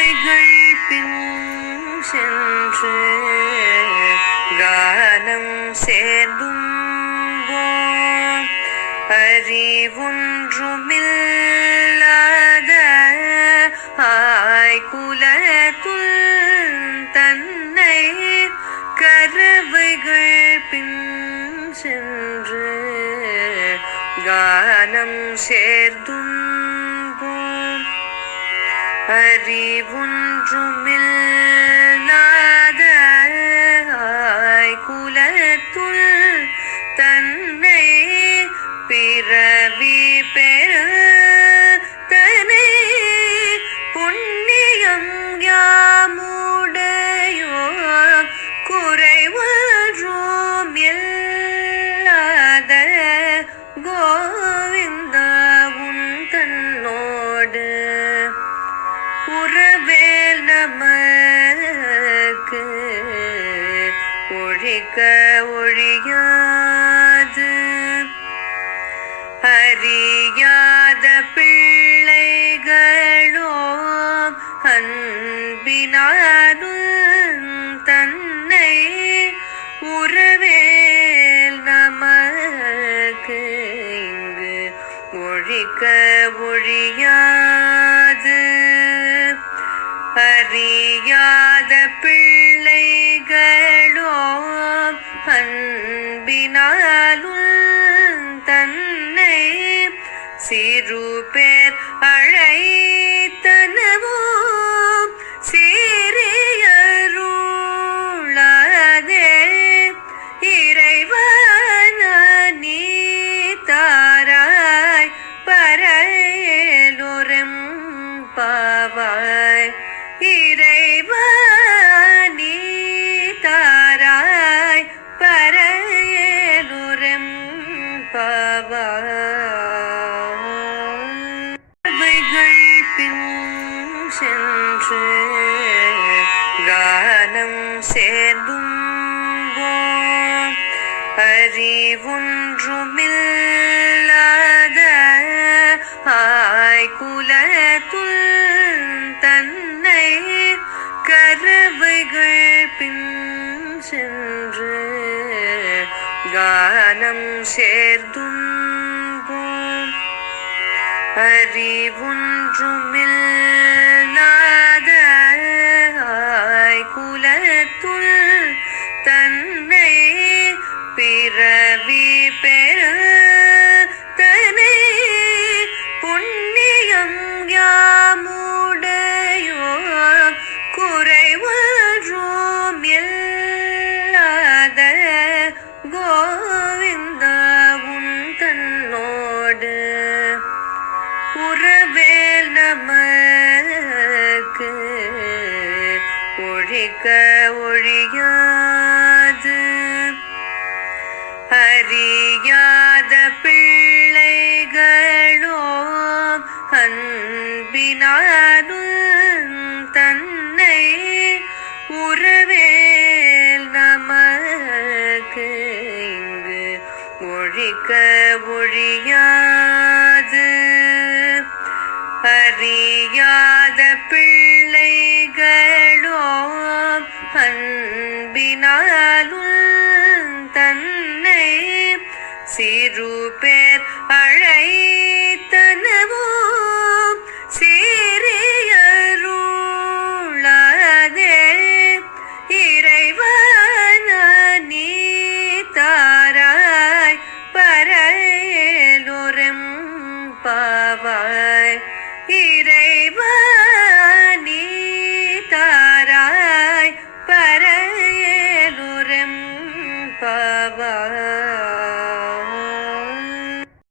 பறவைகள் பின் சென்று கானம் சேர்ந்தும் அறிவொன்றுமில்லாத ஆய்குலத்துள் தன்னை கறவைகள் பின் சென்று கானம் சேர்ந்தும் அறிவொன்றுமில்லாத ஆய்குலத்துள் தன்னை பிறவி பெற தனை புண்ணியம் யாமுடையோ குறைவொன்றும் இல்லாத கோவிந்தா உன் தன்னோடு உறவேல் நமக்கு ஒழிக்க ஒழியாது அறியாத பிள்ளைகளோ அன்பினாலும் தன்னை உறவேல் நமக்கு இங்கு ஒழிக்க ஒழியாது அறியாத பிள்ளைகளோ அன்பினாலும் தன்னை சிறு பேர் அழைத்தனவோ சிறியருளாதே இறைவன நீ தாராய் பரையலோரெம் பாவாய் இறைவனி தாராய் பரையலோரெம் பறவைகள் பின் சென்று கானம் சேர்ந்தும் அறிவொன்றுமில்லாத ஆய்குலத்துள் தன்னை கறவைகள் பின் சென்று கானம் சேர்ந்தும் அறிவொன்றுமில்லாத ஆய்குலத்துள் தன்னை பிறவி பெற தனை புண்ணியம் யாமுடையோ குறைவொன்றும் இல்லாத கோவிந்தா உன் தன்னோடு உறவேல் நமக்கு ஒழிக்க ஒழியாது அறியாத பிள்ளைகளோ அன்பினாலும் தன்னை உறவேல் நமக்கு இங்கு ஒழிக்க ஒழியாது அறியாத பிள்ளைகளோ அன்பினாலும் தன்னை சிறு பேர் அழைத்தனவோ சிறியருளாதே இறைவன நீ தாராய் பரையலோரெம் பாவாய் இறை